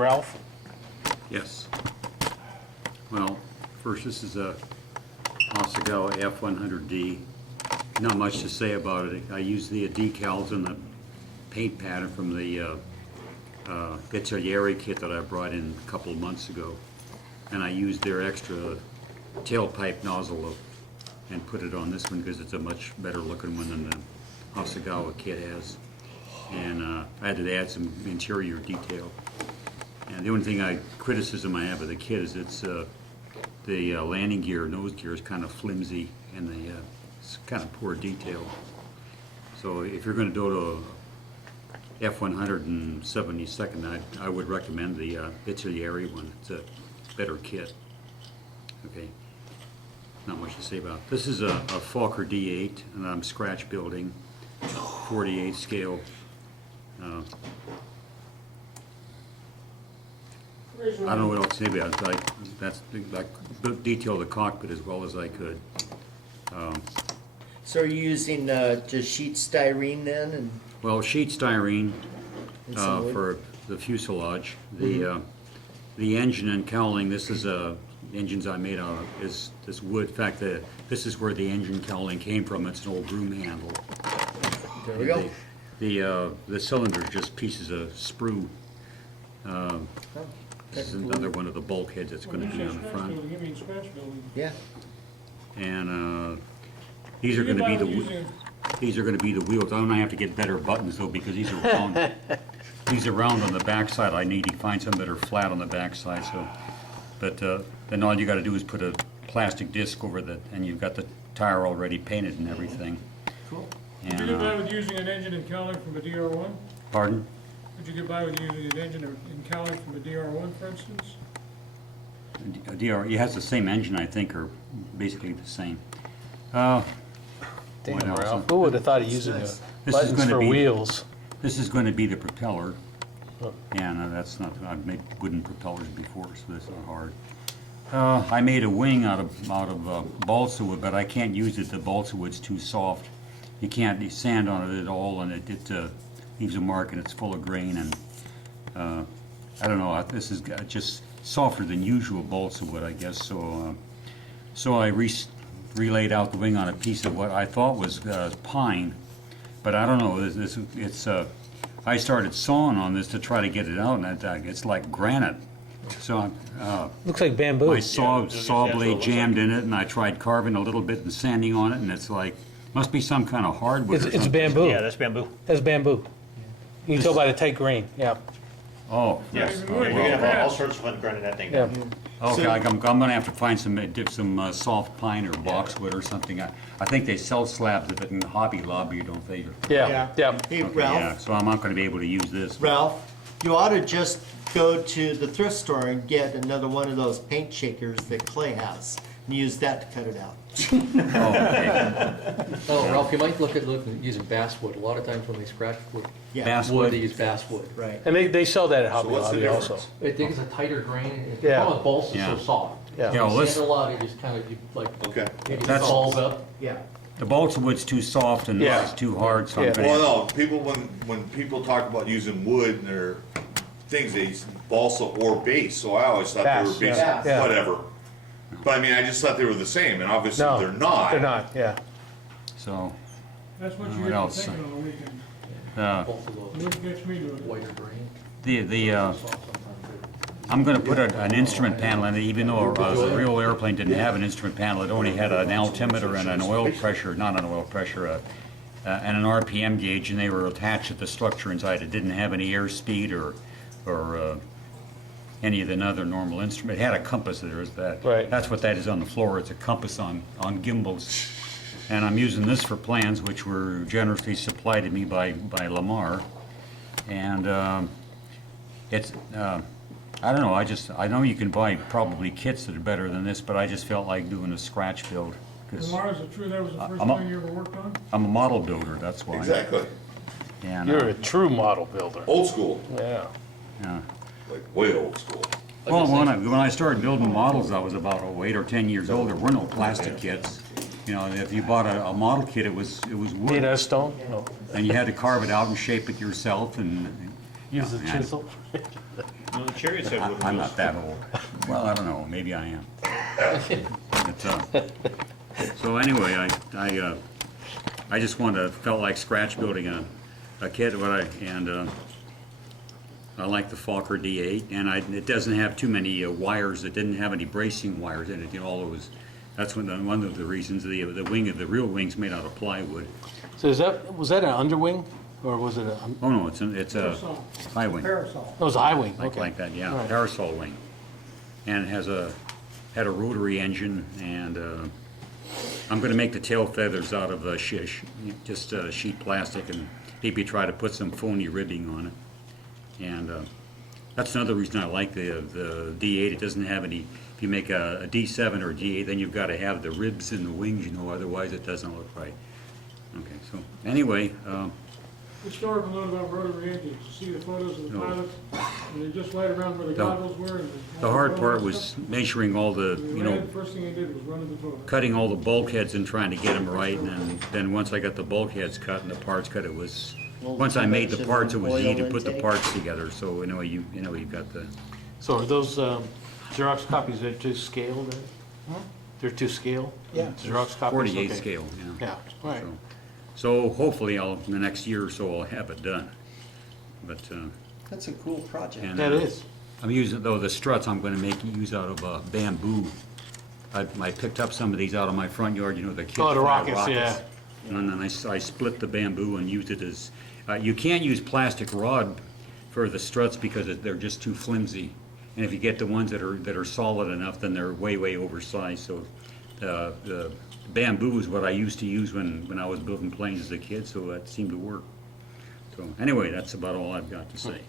Ralph. Yes. Well, first, this is a Hasegawa F-100D. Not much to say about it. I use the decals and the paint pattern from the Italieri kit that I brought in a couple of months ago. And I used their extra tailpipe nozzle and put it on this one because it's a much better looking one than the Hasegawa kit has. And I had to add some interior detail. And the only criticism I have of the kit is it's the landing gear, nose gear is kind of flimsy and it's kind of poor detail. So if you're going to do to F-172nd, I would recommend the Italieri one. It's a better kit. Okay, not much to say about it. This is a Fokker D8, and I'm scratch building, 48 scale. I don't know what else to say about it. I detailed the cockpit as well as I could. So are you using just sheet styrene then? And Well, sheet styrene some wood? for the fuselage. The engine and cowling, this is engines I made out of, is this wood. In fact, this is where the engine cowling came from. It's an old broom handle. there we go. The cylinder is just pieces of sprue. This is another one of the bulkheads that's going to be on the front. You mean scratch building? Yeah. And these are going to be the wheels. I'm going to have to get better buttons though because these are round. These are round on the backside. I need to find some that are flat on the backside. So, but then all you got to do is put a plastic disc over that, and you've got the tire already painted and everything. Cool. Did you And get by with using an engine and cowling from a DR1? pardon? Did you get by with using an engine and cowling from a DR1, for instance? DR, it has the same engine, I think, or basically the same. Damn, What else? Ralph. Who would have thought of using nice. This is buttons gonna for be- wheels? This is going to be the propeller, Oh. and that's not. I've made wooden propellers before, so that's not hard. I made a wing out of balsa wood, but I can't use it. The balsa wood's too soft. You can't sand on it at all, and it leaves a mark, and it's full of grain. And I don't know. This is just softer than usual balsa wood, I guess. So I relayed out the wing on a piece of what I thought was pine, but I don't know. I started sawing on this to try to get it out, and it's like granite. So Looks like bamboo. my saw blade jammed in it, and I tried carving a little bit and sanding on it, and it's like must be some kind of hardwood. It's, or it's something. bamboo. Yeah, that's bamboo. That's bamboo. You can tell by the tight grain. Yeah. Oh, Yes. Well, You can have all sorts of fun grinding that thing Yeah. down. okay. I'm going to have to find some soft pine or boxwood or something. I think they sell slabs of it in Hobby Lobby, don't they? Yeah. Yeah. Hey, Okay, Ralph. yeah. So I'm not going to be able to use this. Ralph, you ought to just go to the thrift store and get another one of those paint shakers that Clay has and use that to cut it out. Oh, okay. Oh, Ralph, you might look at using basswood. A lot of times when they scratch wood, Yeah. Basswood. they use basswood. Right. And they sell that at Hobby what's the Lobby also. difference? I think it's a tighter grain. And Yeah. the problem with balsa is Yeah. so soft. Yeah. Yeah, well, You this- sand a lot, it just kind of like Okay. it That's- falls up. Yeah. The balsa wood's too soft and Yeah. it's too hard, so I'm Yeah. gonna Well, have no, people, when people talk about using wood in their things, they use balsa or base, so I always thought they were Bass, base, yeah. Yeah. whatever. But I mean, I just thought they were the same, and obviously No, they're not. They're not. Yeah. so, That's what What you get for else? thinking on the weekend. Both of those It gets me to it. whiter grain. the Soft sometimes. I'm gonna put an instrument panel in it, even though a real airplane didn't have an instrument panel. It only had an altimeter and an oil pressure, not an oil pressure, and an RPM gauge, and they were attached at the structure inside. It didn't have any airspeed or any of the other normal instrument. It had a compass. There's that. Right. That's what that is on the floor. It's a compass on gimbals. And I'm using this for plans, which were generously supplied to me by Lamar. And it's, I don't know, I know you can buy probably kits that are better than this, but I just felt like doing a scratch build. 'Cause Lamar, is it true that was the first I'm a- thing you ever worked on? I'm a model builder, that's why. Exactly. And, You're a true model builder. Old school, Yeah. yeah. like way old school. Well, when I started building models, I was about 8 or 10 years old. There were no plastic kits. You know, if you bought a model kit, it was Made wood, out of stone? No. and you had to carve it out and shape it yourself, and you know, Use a and- chisel? No, the chariot said wooden I'm wheels. not that old. Well, I don't know, maybe I am. But, so anyway, I just felt like scratch building a kit, I like the Falker D8, and it doesn't have too many wires. It didn't have any bracing wires in it. You know, all it was. That's one of the reasons the real wing's made out of plywood. So was that an underwing, or was it a, Oh no, it's a Parasol. high wing, Parasol. it was a high wing, like okay. like that, yeah, All right. parasol wing, and it had a rotary engine, and I'm going to make the tail feathers out of just sheet plastic, and maybe try to put some phony ribbing on it. And that's another reason I like the D8. It doesn't have any. If you make a D7 or a D8, then you've got to have the ribs in the wings, you know. Otherwise, it doesn't look right. Okay. So anyway, The story below about rotary engines, you see the photos of the No. pilots, and they're just right around where the goggles were. And the hard part was measuring all the, First thing they did was run to the toilet. cutting all the bulkheads and trying to get them right. And then once I got the bulkheads cut and the parts cut, it was. Once I made the parts, it was easy to put the parts together. So you've got the. So are those Xerox copies, they're to scale then? They're to scale? Yeah. Xerox copies? 48 okay. scale, yeah. Yeah, all right. So hopefully in the next year or so, I'll have it done. But, That's a cool project. and. That is. I'm using, though, the struts I'm gonna use out of bamboo. I picked up some of these out of my front yard, you know, the kids Oh, the fly rockets, yeah. And then I split the bamboo and used it as, you can't use plastic rod for the struts because they're just too flimsy. And if you get the ones that are solid enough, then they're way oversized. So the bamboo is what I used to use when I was building planes as a kid, so that seemed to work. So anyway, that's about all I've got to say.